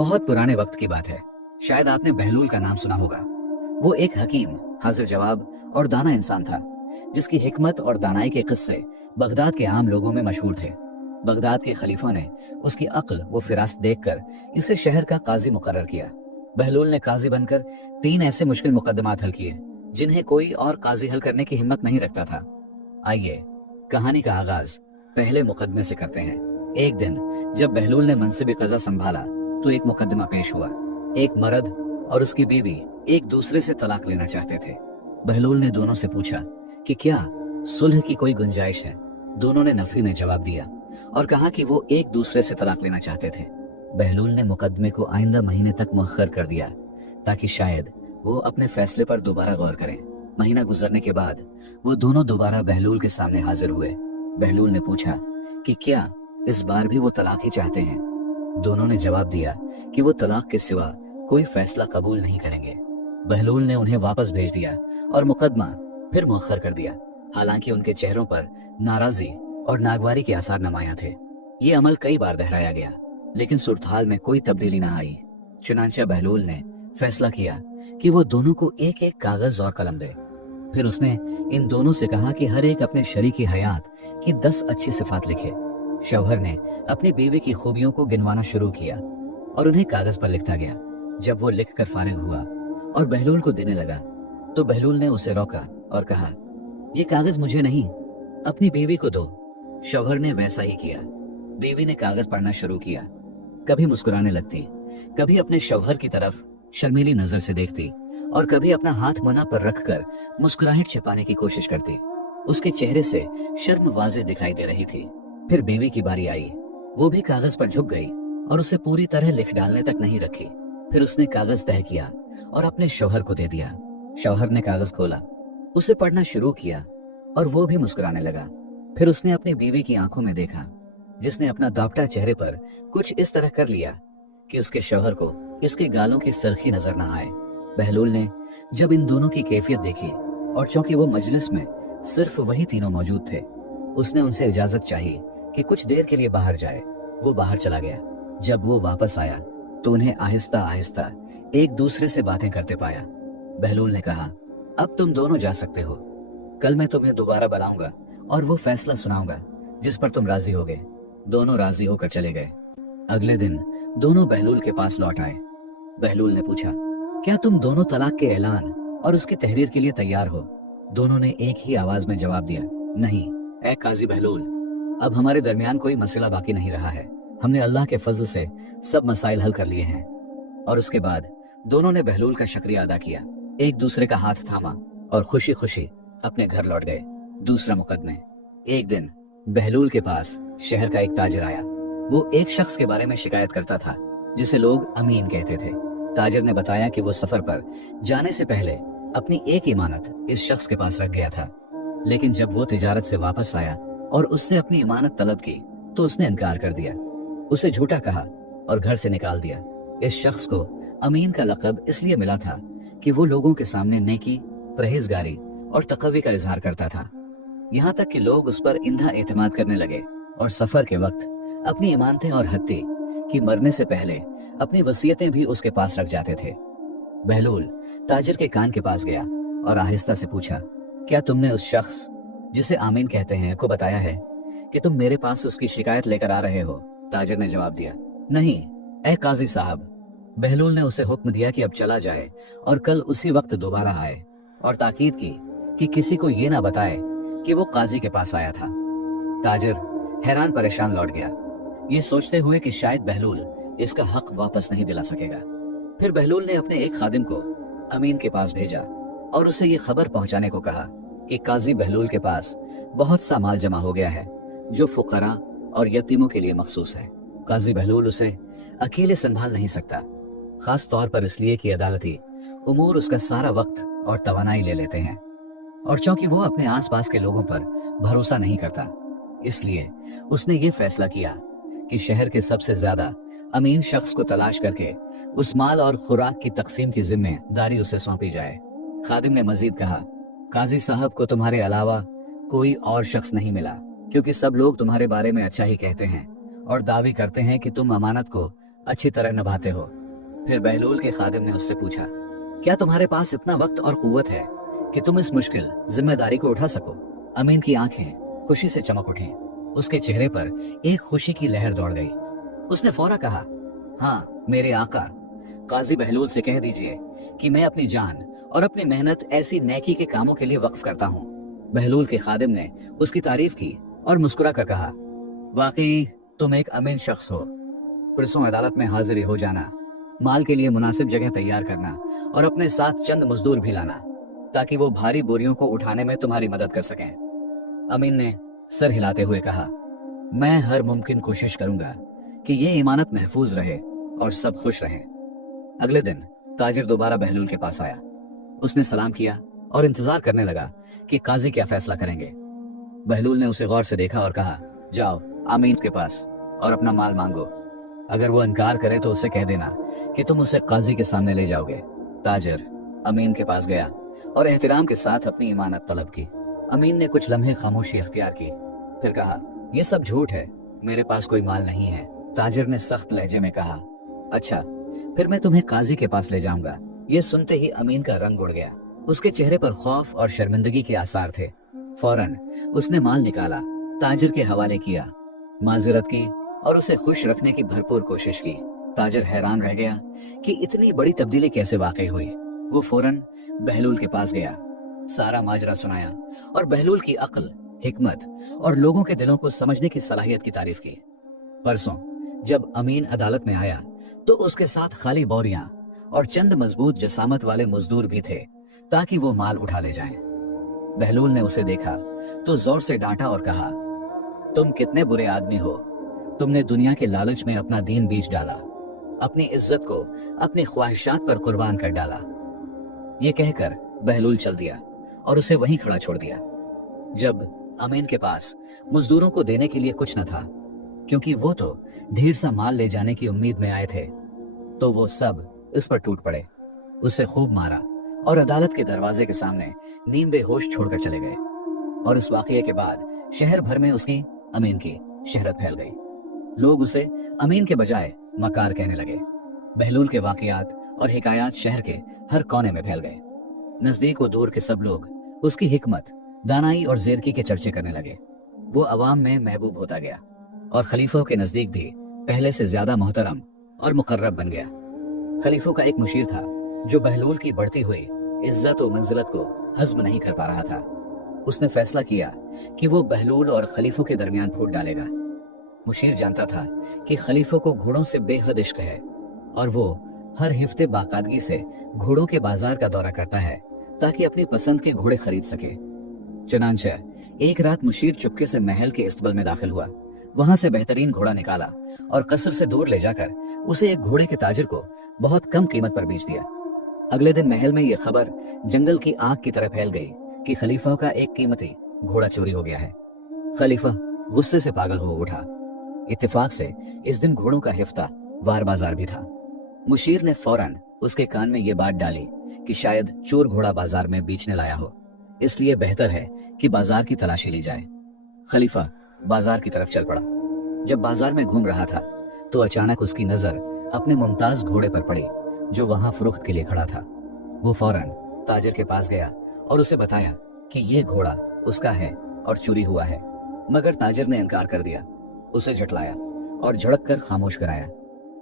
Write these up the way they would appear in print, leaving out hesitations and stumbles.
बहुत पुराने वक्त की बात है। शायद आपने बहलूल का नाम सुना होगा। वो एक हकीम, हाजिर जवाब और दाना इंसान था, जिसकी हिकमत और दानाई के किस्से बगदाद के आम लोगों में मशहूर थे। बगदाद के खलीफा ने उसकी अक्ल व फिरासत देखकर इसे शहर का काजी मुकर्रर किया। बहलूल ने काजी बनकर 3 ऐसे मुश्किल मुकद्दमात हल किए जिन्हें कोई और काजी हल करने की हिम्मत नहीं रखता था। आइए कहानी का आगाज पहले मुकदमे से करते हैं। एक दिन जब बहलूल ने मनसिब क़ज़ा संभाला तो एक मुकदमा पेश हुआ। एक मर्द और उसकी बीवी एक दूसरे से तलाक लेना चाहते थे। बहलूल ने दोनों से पूछा कि क्या सुलह की कोई गुंजाइश है। दोनों ने नफी में जवाब दिया और कहा कि वो एक दूसरे से तलाक लेना चाहते थे। बहलूल ने मुकदमे को आइंदा महीने तक मुअख्खर कर दिया ताकि शायद वो अपने फैसले पर दोबारा गौर करें। महीना गुजरने के बाद वो दोनों दोबारा बहलूल के सामने हाजिर हुए। बहलूल ने पूछा कि क्या इस बार भी वो तलाक ही चाहते हैं। दोनों ने जवाब दिया कि वो तलाक के सिवा कोई फैसला कबूल नहीं करेंगे। बहलूल ने उन्हें वापस भेज दिया और मुकदमा फिर मुअख्खर कर दिया। हालांकि उनके चेहरों पर नाराजगी और नागवारी के आसार नमाया थे। ये अमल कई बार दोहराया गया लेकिन सूरत में कोई तब्दीली न आई। चुनांचे बहलूल ने फैसला किया कि वो दोनों को एक एक कागज और कलम दे। फिर उसने इन दोनों से कहा कि हर एक अपने शरीकी हयात की 10 अच्छी सिफात लिखे। शौहर ने अपनी बीवी की खूबियों को गिनवाना शुरू किया और उन्हें कागज पर लिखता गया। जब वो लिख कर फारिग हुआ और बहलूल को देने लगा तो बहलूल ने उसे रोका और कहा, ये कागज मुझे नहीं, अपनी बीवी को दो। शौहर ने वैसा ही किया। बीवी ने कागज पढ़ना शुरू किया। कभी मुस्कुराने लगती, कभी अपने शौहर की तरफ शर्मीली नजर से देखती और कभी अपना हाथ मुना पर रखकर मुस्कुराहट छिपाने की कोशिश करती। उसके चेहरे से शर्म वाज़ेह दिखाई दे रही थी। फिर बीवी की बारी आई। वो भी कागज पर झुक गई और उसे पूरी तरह लिख डालने तक नहीं रखी। फिर उसने कागज तह किया और अपने शौहर को दे दिया। शौहर ने कागज खोला, उसे पढ़ना शुरू किया और वो भी मुस्कुराने लगा। फिर उसने अपनी बीवी की आंखों में देखा, जिसने अपना दापटा चेहरे पर कुछ इस तरह कर लिया कि उसके शौहर को इसके गालों की सरखी नजर न आए। बहलूल ने जब इन दोनों की कैफियत देखी और चूंकि वो मजलिस में सिर्फ वही तीनों मौजूद थे, उसने उनसे इजाजत चाही कि कुछ देर के लिए बाहर जाए। वो बाहर चला गया। जब वो वापस आया तो उन्हें आहिस्ता आहिस्ता एक दूसरे से बातें करते पाया। बहलूल ने कहा, अब तुम दोनों जा सकते हो। कल मैं तुम्हें दोबारा बुलाऊंगा और वो फैसला सुनाऊंगा जिस पर तुम राजी होगे। दोनों राजी होकर चले गए। अगले दिन दोनों बहलूल के पास लौट आए। बहलूल ने पूछा, क्या तुम दोनों तलाक के ऐलान और उसकी तहरीर के लिए तैयार हो? दोनों ने एक ही आवाज में जवाब दिया, नहीं ए काजी बहलूल, अब हमारे दरमियान कोई मसला बाकी नहीं रहा है। हमने अल्लाह के फजल से सब मसाइल हल कर लिए हैं। और उसके बाद दोनों ने बहलूल का शुक्रिया अदा किया, एक दूसरे का हाथ थामा और खुशी खुशी अपने घर लौट गए। दूसरा मुकदमे। एक दिन बहलूल के पास शहर का एक ताजिर आया। वो एक शख्स के बारे में शिकायत करता था जिसे लोग अमीन कहते थे। ताजिर ने बताया कि वो सफर पर जाने से पहले अपनी एक इमानत इस शख्स के पास रख गया था, लेकिन जब वो तिजारत से वापस आया और उससे अपनी इमानत तलब की तो उसने इनकार कर दिया, उसे झूठा कहा और घर से निकाल दिया। इस शख्स को अमीन का लक़ब इसलिए मिला था कि वो लोगों के सामने नेकी, परहेजगारी और तक़वी का इजहार करता था। यहाँ तक कि लोग उस पर इंधा एतमाद करने लगे और सफर के वक्त अपनी इमानतें और हत्ती कि मरने से पहले अपनी वसीयतें भी उसके पास रख जाते थे। बहलूल ताजिर के कान के पास गया और आहिस्ता से पूछा, क्या तुमने उस शख्स जिसे आमीन कहते हैं को बताया है कि तुम मेरे पास उसकी शिकायत लेकर आ रहे हो? ताजिर ने जवाब दिया, नहीं ए काजी साहब। बहलूल ने उसे हुक्म दिया कि अब चला जाए और कल उसी वक्त दोबारा आए और ताकीद की कि किसी को ये ना बताए कि वो काजी के पास आया था। ताजिर हैरान परेशान लौट गया, ये सोचते हुए कि शायद बहलूल इसका हक वापस नहीं दिला सकेगा। फिर बहलूल ने अपने एक खादिम को अमीन के पास भेजा और उसे ये खबर पहुंचाने को कहा कि काजी बहलूल के पास बहुत सा माल जमा हो गया है जो फुकरा और यतीमों के लिए मखसूस है। काजी बहलूल उसे अकेले संभाल नहीं सकता, खास तौर पर इसलिए कि अदालती उमूर उसका सारा वक्त और तवानाई ले लेते हैं, और चूंकि वो अपने आसपास के लोगों पर भरोसा नहीं करता, इसलिए उसने ये फैसला किया कि शहर के सबसे ज्यादा अमीन शख्स को तलाश करके उस माल और खुराक की तकसीम की जिम्मेदारी उसे सौंपी जाए। खादिम ने मजीद कहा, काजी साहब को तुम्हारे अलावा कोई और शख्स नहीं मिला, क्योंकि सब लोग तुम्हारे बारे में अच्छा ही कहते हैं और दावे करते हैं कि तुम अमानत को अच्छी तरह निभाते हो। फिर बहलूल के खादिम ने उससे पूछा, क्या तुम्हारे पास इतना वक्त और कुव्वत है कि तुम इस मुश्किल जिम्मेदारी को उठा सको? अमीन की आंखें खुशी से चमक उठी। उसके चेहरे पर एक खुशी की लहर दौड़ गई। उसने फौरन कहा, हाँ मेरे आका, काजी बहलूल से कह दीजिए कि मैं अपनी जान और अपनी मेहनत ऐसी नेकी के कामों के लिए वक्फ करता हूँ। बहलूल के खादिम ने उसकी तारीफ की और मुस्कुरा कर कहा, वाकई तुम एक अमीन शख्स हो। परसों अदालत में हाजिरी हो जाना, माल के लिए मुनासिब जगह तैयार करना और अपने साथ चंद मजदूर भी लाना ताकि वो भारी बोरियों को उठाने में तुम्हारी मदद कर सकें। अमीन ने सर हिलाते हुए कहा, मैं हर मुमकिन कोशिश करूंगा कि ये इमानत महफूज रहे और सब खुश रहें। अगले दिन ताजिर दोबारा बहलूल के पास आया। उसने सलाम किया और इंतजार करने लगा कि काजी क्या फैसला करेंगे। बहलूल ने उसे गौर से देखा और कहा, जाओ अमीन के पास और अपना माल मांगो। अगर वो इनकार करे तो उसे कह देना कि तुम उसे काजी के सामने ले जाओगे। ताजिर अमीन के पास गया और एहतराम के साथ अपनी इमानत तलब की। अमीन ने कुछ लम्हे खामोशी इख्तियार की, फिर कहा, यह सब झूठ है, मेरे पास कोई माल नहीं है। ताजिर ने सख्त लहजे में कहा, अच्छा फिर मैं तुम्हें काजी के पास ले जाऊंगा। ये सुनते ही अमीन का रंग उड़ गया। उसके चेहरे पर खौफ और शर्मिंदगी के आसार थे। फौरन उसने माल निकाला, ताजिर के हवाले किया, माजरत की और उसे खुश रखने की भरपूर कोशिश की। ताजिर हैरान रह गया कि इतनी बड़ी तब्दीली कैसे वाकई हुई। वो फौरन बहलूल के पास गया, सारा माजरा सुनाया और बहलूल की अक्ल, हिकमत और लोगों के दिलों को समझने की सलाहियत की तारीफ की। परसों जब अमीन अदालत में आया तो उसके साथ खाली बोरियां और चंद मजबूत जसामत वाले मजदूर भी थे ताकि वो माल उठा ले जाएं। बहलूल ने उसे देखा तो जोर से डांटा और कहा, तुम कितने बुरे आदमी हो। तुमने दुनिया के लालच में अपना दीन बीच डाला, अपनी इज्जत को अपनी ख्वाहिशात पर कुर्बान कर डाला। ये कहकर बहलूल चल दिया और उसे वहीं खड़ा छोड़ दिया। जब अमीन के पास मजदूरों को देने के लिए कुछ न था, क्योंकि वो तो ढेर सा माल ले जाने की उम्मीद में आए थे, तो वो सब इस पर टूट पड़े, उसे खूब मारा और अदालत के दरवाजे के सामने नीम बेहोश छोड़कर चले गए। और इस वाकये के बाद शहर भर में उसकी, अमीन की शहरत फैल गई। लोग उसे अमीन के बजाय मकार कहने लगे। बहलूल के वाकयात और हिकायात शहर के हर कोने में फैल गए। नजदीक व दूर के सब लोग उसकी हिकमत, दानाई और जेरकी के चर्चे करने लगे। वो अवाम में महबूब होता गया और खलीफों के नजदीक भी पहले से ज्यादा मोहतरम और मुकर्रब बन गया। खलीफों का एक मुशीर था जो बहलूल की बढ़ती हुई इज्जत और मंजिलत को हजम नहीं कर पा रहा था। उसने फैसला किया कि वो बहलूल और खलीफों के दरमियान फूट डालेगा। मुशीर जानता था कि खलीफों को घोड़ों से बेहद इश्क है और वो हर हफ्ते बाकायदगी से घोड़ों के बाजार का दौरा करता है ताकि अपनी पसंद के घोड़े खरीद सके। चुनांचे एक रात मुशीर चुपके से महल के इस्तबल में दाखिल हुआ, वहां से बेहतरीन घोड़ा निकाला और कसर से दूर ले जाकर उसे एक घोड़े के ताजिर को बहुत कम कीमत पर बेच दिया। अगले दिन महल में यह खबर जंगल की आग की तरह फैल गई कि खलीफा का एक कीमती घोड़ा चोरी हो गया है। खलीफा गुस्से से पागल हो उठा। इत्तेफाक से इस दिन घोड़ों का हिफ्ता वार बाजार भी था। मुशीर ने फौरन उसके कान में ये बात डाली कि शायद चोर घोड़ा बाजार में बेचने लाया हो, इसलिए बेहतर है कि बाजार की तलाशी ली जाए। खलीफा बाजार की तरफ चल पड़ा। जब बाजार में घूम रहा था तो अचानक उसकी नजर अपने मुमताज घोड़े पर पड़ी जो वहां फरोख्त के लिए खड़ा था। वो फौरन ताजिर के पास गया और उसे बताया कि ये घोड़ा उसका है और चोरी हुआ है, मगर ताजिर ने इनकार कर दिया। उसे झटलाया और झड़क कर खामोश कराया,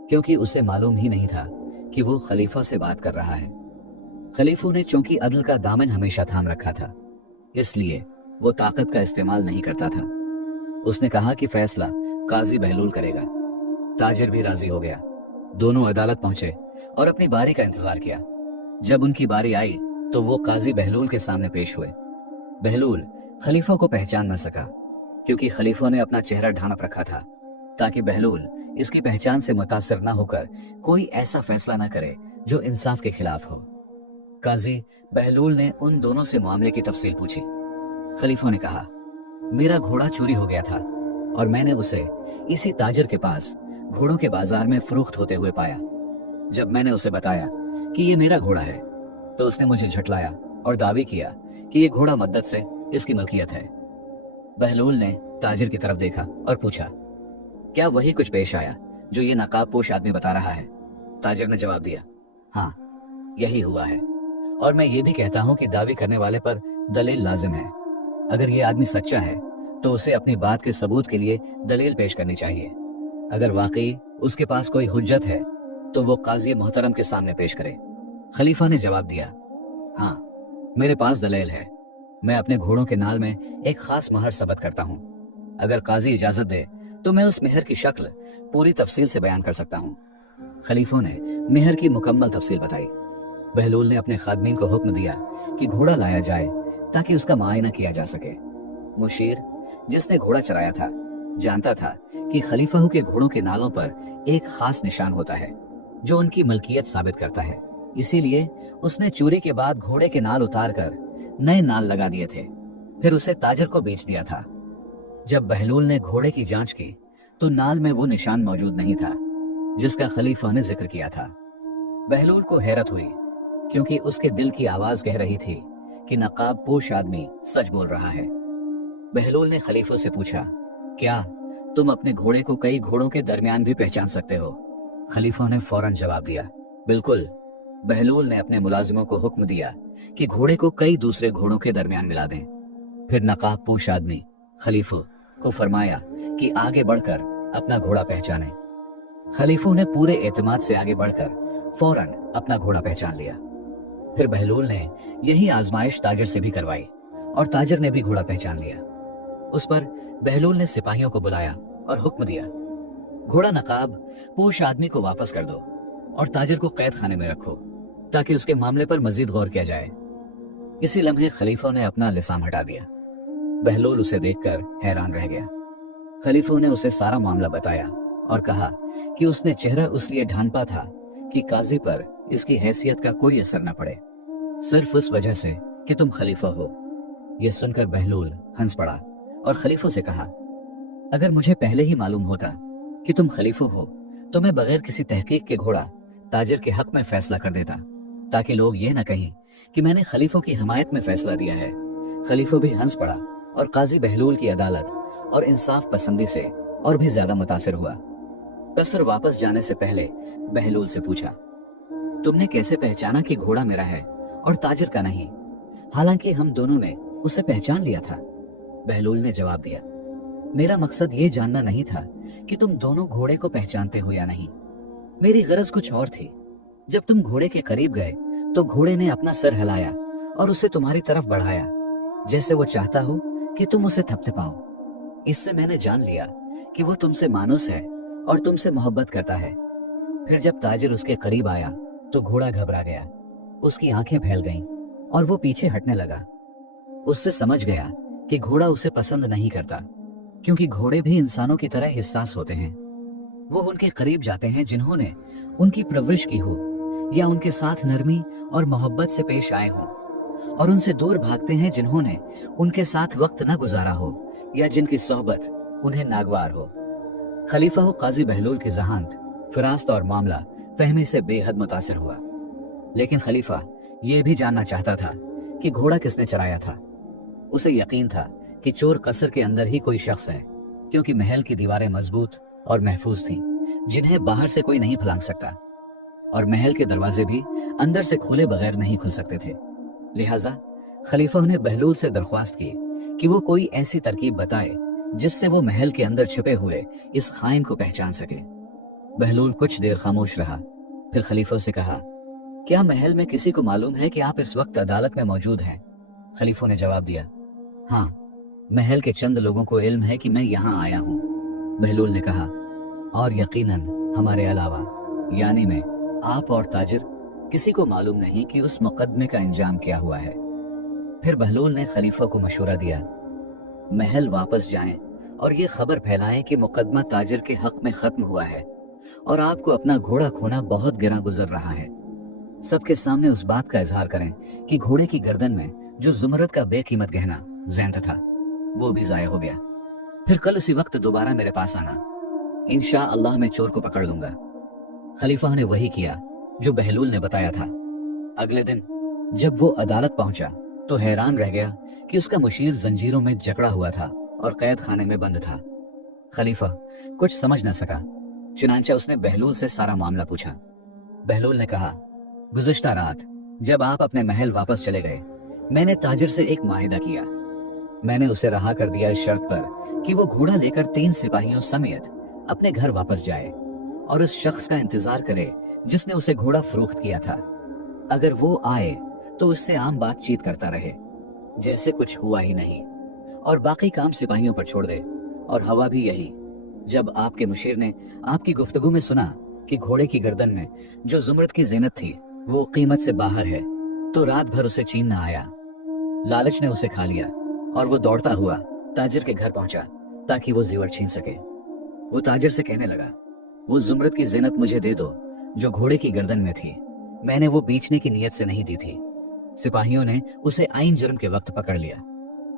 क्योंकि उसे मालूम ही नहीं था कि वो खलीफा से बात कर रहा है। खलीफों ने चूंकि अदल का दामन हमेशा थाम रखा था, इसलिए वो ताकत का इस्तेमाल नहीं करता था। उसने कहा कि फैसला काजी बहलूल करेगा। ताजिर भी राजी हो गया। दोनों अदालत पहुंचे और अपनी बारी का इंतजार किया। जब उनकी बारी आई तो वो काजी बहलूल के सामने पेश हुए। बहलूल खलीफा को पहचान न सका, क्योंकि खलीफों ने अपना चेहरा ढांप रखा था ताकि बहलूल इसकी पहचान से मुतासिर न होकर कोई ऐसा फैसला न करे जो इंसाफ के खिलाफ हो। काजी बहलूल ने उन दोनों से मामले की तफसील पूछी। खलीफा ने कहा, मेरा घोड़ा चोरी हो गया था और मैंने उसे इसी ताजिर के पास घोड़ों के बाजार में फरोख्त होते हुए पाया। जब मैंने उसे बताया कि ये मेरा घोड़ा है तो उसने मुझे झटलाया और दावी किया कि ये घोड़ा मद्दत से इसकी मलकियत है। बहलूल ने ताजिर की तरफ देखा और पूछा, क्या वही कुछ पेश आया जो ये नकाबपोश आदमी बता रहा है? ताजिर ने जवाब दिया, हाँ, यही हुआ है। और मैं ये भी कहता हूँ कि दावे करने वाले पर दलील लाजिम है। अगर ये आदमी सच्चा है तो उसे अपनी बात के सबूत के लिए दलील पेश करनी चाहिए। अगर वाकई उसके पास कोई हुज्जत है तो वो काजी मोहतरम के सामने पेश करे। खलीफा ने जवाब दिया, हाँ, मेरे पास दलील है। मैं अपने घोड़ों के नाल में एक खास महर सबत करता हूँ। अगर काजी इजाजत दे तो मैं उस मेहर की शक्ल पूरी तफसील से बयान कर सकता हूँ। खलीफों ने मेहर की मुकम्मल तफसील बताई। बहलूल ने अपने खादमीन को हुक्म दिया कि घोड़ा लाया जाए ताकि उसका मुआयना किया जा सके। मुशीर, जिसने घोड़ा चराया था, जानता था कि खलीफा के घोड़ों के नालों पर एक खास निशान होता है जो उनकी मलकियत साबित करता है। इसीलिए उसने चोरी के बाद घोड़े के नाल उतार कर नए नाल लगा दिए थे, फिर उसे ताजर को बेच दिया था। जब बहलूल ने घोड़े की जांच की तो नाल में वो निशान मौजूद नहीं था जिसका खलीफा ने जिक्र किया था। बहलूल को हैरत हुई क्योंकि उसके दिल की आवाज कह रही थी कि नकाब पोश आदमी सच बोल रहा है। बहलूल ने खलीफा से पूछा, क्या तुम अपने घोड़े को कई घोड़ों के दरमियान भी पहचान सकते हो? खलीफा ने फौरन जवाब दिया, बिल्कुल। बहलूल ने अपने मुलाजिमों को हुक्म दिया कि घोड़े को कई दूसरे घोड़ों के दरमियान मिला दें। फिर नकाब पोश आदमी खलीफा को फरमाया कि आगे बढ़कर अपना घोड़ा पहचाने। खलीफा ने पूरे एतमाद से आगे बढ़कर फौरन अपना घोड़ा पहचान लिया। फिर बहलूल ने यही आजमाइश ताजिर से भी करवाई और ताजिर ने भी घोड़ा पहचान लिया। उस पर बहलूल ने सिपाहियों को बुलाया और हुक्म दिया, घोड़ा नकाब पोश आदमी को वापस कर दो और ताजिर को कैद खाने में रखो ताकि उसके मामले पर मजीद गौर किया जाए। इसी लम्हे खलीफा ने अपना लिसाम हटा दिया। बहलूल उसे देखकर हैरान रह गया। खलीफा ने उसे सारा मामला बताया और कहा कि उसने चेहरा उसलिए ढांपा था कि काजी पर इसकी हैसियत का कोई असर न पड़े, सिर्फ उस वजह से कि तुम खलीफा हो। यह सुनकर बहलूल हंस पड़ा और खलीफा से कहा, अगर मुझे पहले ही मालूम होता कि तुम खलीफा हो तो मैं बगैर किसी तहकीक के घोड़ा ताजिर के हक में फैसला कर देता, ताकि लोग ये न कहें कि मैंने खलीफों की हमायत में फैसला दिया है। खलीफा भी हंस पड़ा और काजी बहलूल की अदालत और इंसाफ पसंदी से और भी ज्यादा मुतासिर हुआ। कसर वापस जाने से पहले बहलूल से पूछा, तुमने कैसे पहचाना कि घोड़ा मेरा है और ताजिर का नहीं, हालांकि हम दोनों ने उसे पहचान लिया था? बहलूल ने जवाब दिया, मेरा मकसद ये जानना नहीं था कि तुम दोनों घोड़े को पहचानते हो या नहीं। मेरी गरज कुछ और थी। जब तुम घोड़े के करीब गए तो घोड़े ने अपना सर हिलाया और उसे तुम्हारी तरफ बढ़ाया, जैसे वो चाहता हो कि तुम उसे थपथपाओ। इससे मैंने जान लिया कि वो तुमसे मानुस है और तुमसे मोहब्बत करता है। फिर जब ताजिर उसके करीब आया तो घोड़ा घबरा गया, उसकी आंखें फैल गईं और वो पीछे हटने लगा। उससे समझ गया कि घोड़ा उसे पसंद नहीं करता, क्योंकि घोड़े भी इंसानों की तरह हिस्सास होते हैं। वो उनके करीब जाते हैं जिन्होंने उनकी परवरिश की हो या उनके साथ नरमी और मोहब्बत से पेश आए हों, और उनसे दूर भागते हैं जिन्होंने उनके साथ वक्त न गुजारा हो या जिनकी सोहबत उन्हें नागवार हो। खलीफा काजी बहलूल की जहानत, फिरासत और मामला फहमी से बेहद मुतासिर हुआ, लेकिन खलीफा ये भी जानना चाहता था कि घोड़ा किसने चराया था। उसे यकीन था कि चोर कसर के अंदर ही कोई शख्स है, क्योंकि महल की दीवारें मजबूत और महफूज थीं, जिन्हें बाहर से कोई नहीं फलांग सकता, और महल के दरवाजे भी अंदर से खोले बगैर नहीं खुल सकते थे। लिहाजा खलीफा ने बहलूल से दरख्वास्त की कि वो कोई ऐसी तरकीब बताए जिससे वो महल के अंदर छिपे हुए इस खाइन को पहचान सके। बहलूल कुछ देर खामोश रहा, फिर खलीफा से कहा, क्या महल में किसी को मालूम है कि आप इस वक्त अदालत में मौजूद हैं? खलीफा ने जवाब दिया, हाँ, महल के चंद लोगों को इल्म है कि मैं यहाँ आया हूँ। बहलूल ने कहा, और यकीनन हमारे अलावा, यानी मैं, आप और ताजिर, किसी को मालूम नहीं कि उस मुकदमे का इंजाम क्या हुआ है। फिर बहलूल ने खलीफा को मशवरा दिया, महल वापस जाएं और ये खबर फैलाएं कि मुकदमा ताजिर के हक में खत्म हुआ है और आपको अपना घोड़ा खोना बहुत गिरा गुजर रहा है। सबके सामने उस बात का इजहार करें कि घोड़े की गर्दन में जो जुमरत का बेकीमत गहना ज़ैंत था वो भी जाया हो गया। फिर कल उसी वक्त दोबारा मेरे पास आना, इंशाअल्लाह मैं चोर को पकड़ लूंगा। खलीफा ने वही किया जो बहलूल ने बताया था। अगले दिन जब वो अदालत पहुंचा तो हैरान रह गया कि उसका मुशीर जंजीरों में जकड़ा हुआ था और कैद खाने में बंद था। खलीफा कुछ समझ न सका। चुनांचे उसने बहलूल से सारा मामला पूछा। बहलूल ने कहा, गुज़िश्ता रात जब आप अपने महल वापस चले गए, मैंने ताजिर से एक माहिदा किया। मैंने उसे रहा कर दिया इस शर्त पर कि वो घोड़ा लेकर 3 सिपाहियों समेत अपने घर वापस जाए और उस शख्स का इंतजार करे जिसने उसे घोड़ा फरोख्त किया था। अगर वो आए तो उससे आम बातचीत करता रहे जैसे कुछ हुआ ही नहीं, और बाकी काम सिपाहियों पर छोड़ दे। और हवा भी यही। जब आपके मुशीर ने आपकी गुफ्तगू में सुना कि घोड़े की गर्दन में जो जुमरद की ज़ीनत थी वो कीमत से बाहर है, तो रात भर उसे चीन न आया। लालच ने उसे खा लिया और वो दौड़ता हुआ ताजिर के घर पहुंचा ताकि वो ज़ेवर छीन सके। वो ताजिर से कहने लगा, वो जुमरद की ज़ीनत मुझे दे दो जो घोड़े की गर्दन में थी। मैंने वो बेचने की नीयत से नहीं दी थी। सिपाहियों ने उसे आइन जुर्म के वक्त पकड़ लिया।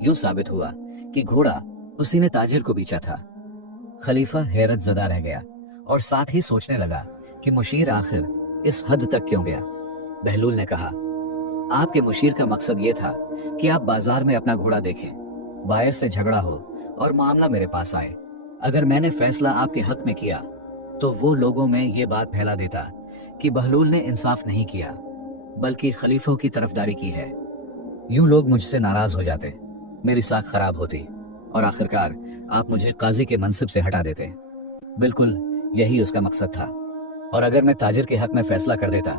यूं साबित हुआ कि घोड़ा उसी ने ताजिर को बेचा था। खलीफा हैरत ज़दा रह गया और साथ ही सोचने लगा कि मुशीर आखिर इस हद तक क्यों गया। बहलूल ने कहा, आपके मुशीर का मकसद ये था कि आप बाजार में अपना घोड़ा देखें, बायर से झगड़ा हो और मामला मेरे पास आए। अगर मैंने फैसला आपके हक में किया तो वो लोगों में ये बात फैला देता कि बहलूल ने इंसाफ नहीं किया बल्कि खलीफों की तरफदारी की है। यूं लोग मुझसे नाराज हो जाते, मेरी साख खराब होती और आखिरकार आप मुझे काजी के मनसिब से हटा देते। बिल्कुल यही उसका मकसद था। और अगर मैं ताजिर के हक में फैसला कर देता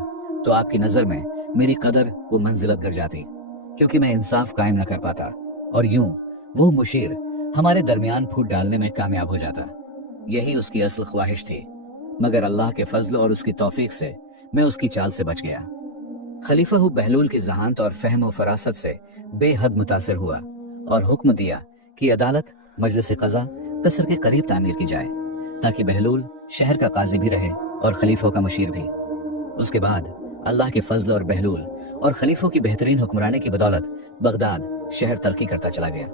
तो आपकी नजर में मेरी कदर वो मंजिलत गिर जाती, क्योंकि मैं इंसाफ कायम न कर पाता और यूं वो मुशीर हमारे दरमियान फूट डालने में कामयाब हो जाता। यही उसकी असल ख्वाहिश थी, मगर अल्लाह के फजल और उसकी तौफीक से मैं उसकी चाल से बच गया। खलीफा बहलूल की जहानत और फहम और फरासत से बेहद मुतासिर हुआ और हुक्म दिया कि अदालत मजलिस क़ज़ा कसर के करीब तामीर की जाए ताकि बहलूल शहर का काजी भी रहे और खलीफों का मुशीर भी। उसके बाद अल्लाह के फजल और बहलूल और खलीफों की बेहतरीन हुक्मरानी की बदौलत बगदाद शहर तरक्की करता चला गया।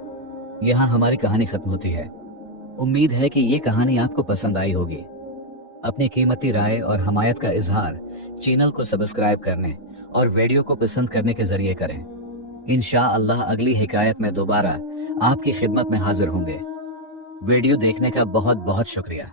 यहाँ हमारी कहानी खत्म होती है। उम्मीद है कि ये कहानी आपको पसंद आई होगी। अपनी कीमती राय और हमायत का इजहार चैनल को सब्सक्राइब करने और वीडियो को पसंद करने के जरिए करें। इंशाअल्लाह अगली हिकायत में दोबारा आपकी खिदमत में हाजिर होंगे। वीडियो देखने का बहुत बहुत शुक्रिया।